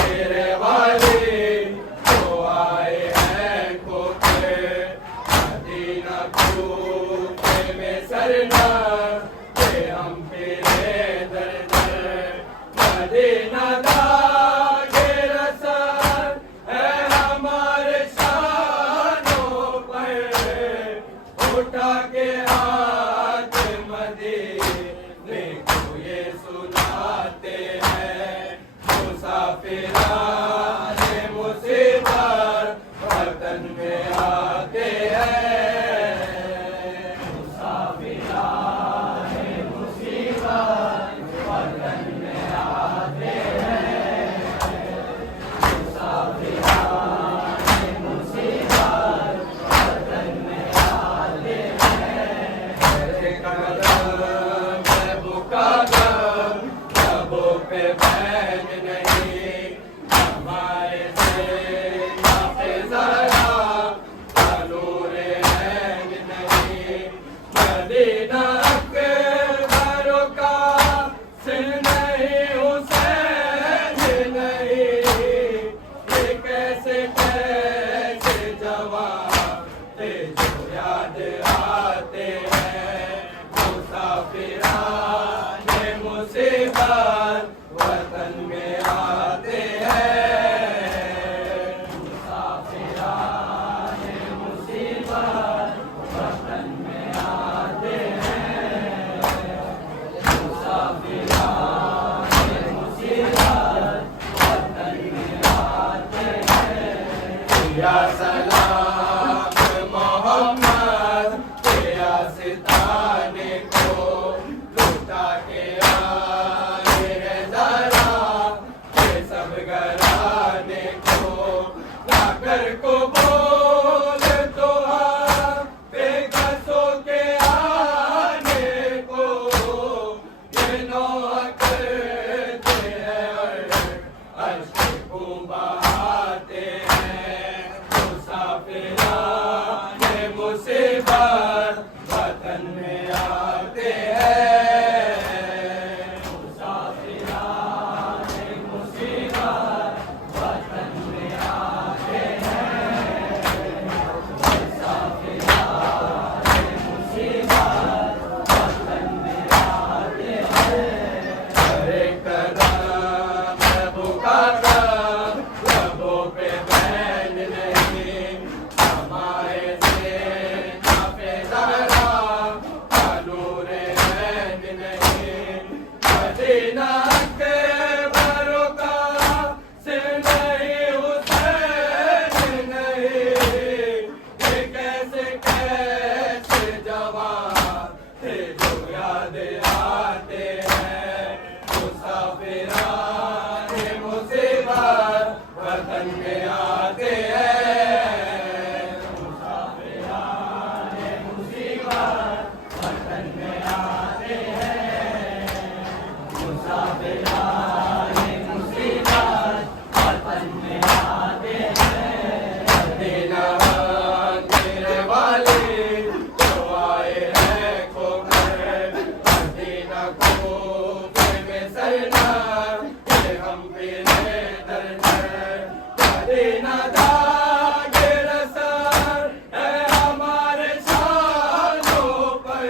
तेरे वाले तो आए हैं खोके वतन में आते हैं। मुसाफिराने मुसीबत वतन में आते हैं। मुसाफिराने मुसीबत वतन में आते हैं। मेरे कदम में बुका गम लबों पे बैठ नहीं, हमारे से काफे जरा तनूरे हैंग नहीं। मदीना अकबरों का सिर नहीं, हुसैन नहीं। ये कैसे कैसे जवान थे जो याद आते हैं। मुसाफिराने मुसीबत वतन में आते हैं। मुसाफिराने मुसीबत वतन में आते हैं। मुसाफिराने मुसीबत वतन में आते हैं। या सलाम मोहम्मद तेरा सिताने को लुटा के आए हैं जरा ये सब घराने को। जाकर को बोल तो बेकसों के आने को। ये नौआ करते हैं और अश्क को बहाते हैं। मुसाफिराने मुसीबत वतन में आते हैं। मुसाफिराने मुसीबत वतन में आते हैं। मुसाफिराने मुसीबत वतन में आते हैं। अरे कदम बुका गम लबों पे बैन नहीं, हमारे से काफे जरा तनूरे हैंग नहीं। मदीना अकबरों का सिर नहीं, हुसैन नहीं। ये कैसे कैसे जवान थे जो याद आते हैं। मुसाफिराने मुसीबत वतन में आते हैं। मुसाफिराने मुसीबत वतन में आते हैं। मुसाफिराने मुसीबत वतन में आते हैं। मदीना तेरे वाले जो आए हैं खोकर, मदीना को में सरना ये हम पे दरदर। मदीना दागे रसर है हमारे शानों पर,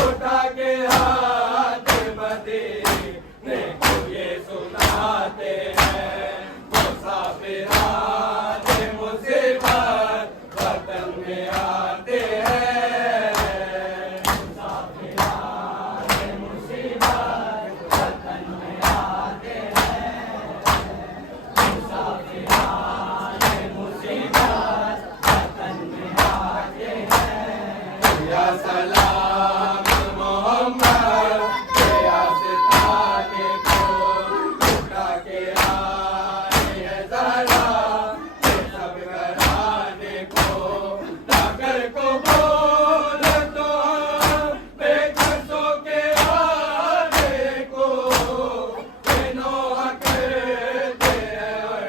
उठा के हाथ मदीने को ये सुनाते हैं। मुसाफिराने मुसीबत वतन में आते हैं। मुसाफिराने मुसीबत वतन में आते हैं। मुसाफिराने मुसीबत वतन में आते हैं। या सलाम मोहम्मद तेरा सिताने को लुटा के आए हैं जरा ये सब घराने को। जाकर को बोल तो बेकसों के आने को। ये नौआ करते हैं और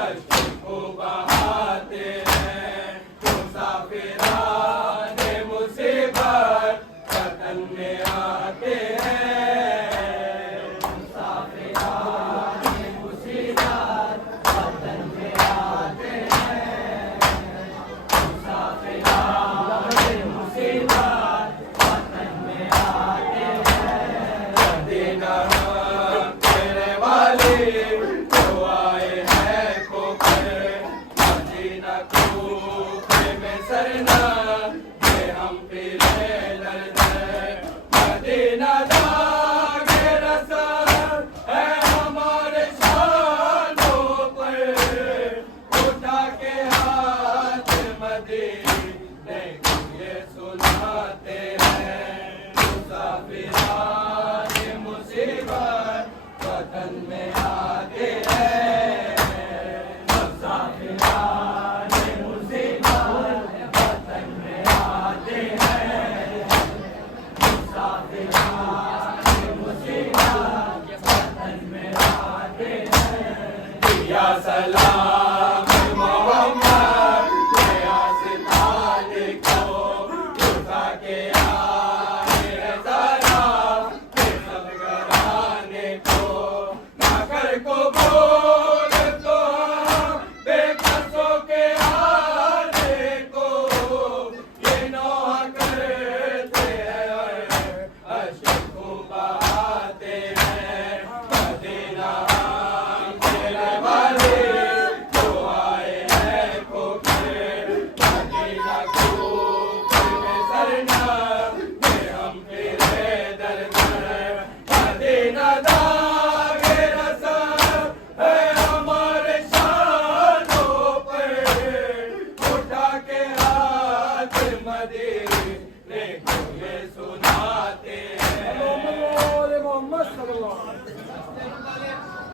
अश्क को बहाते हैं। मुसाफिराने मुसीबत वतन में आते हैं। मुसाफिराने मुसीबत वतन में आते हैं। मुसाफिराने मुसीबत वतन में आते हैं। मदीना तेरे वाले जो आए हैं खोकर, मदीना को में सरना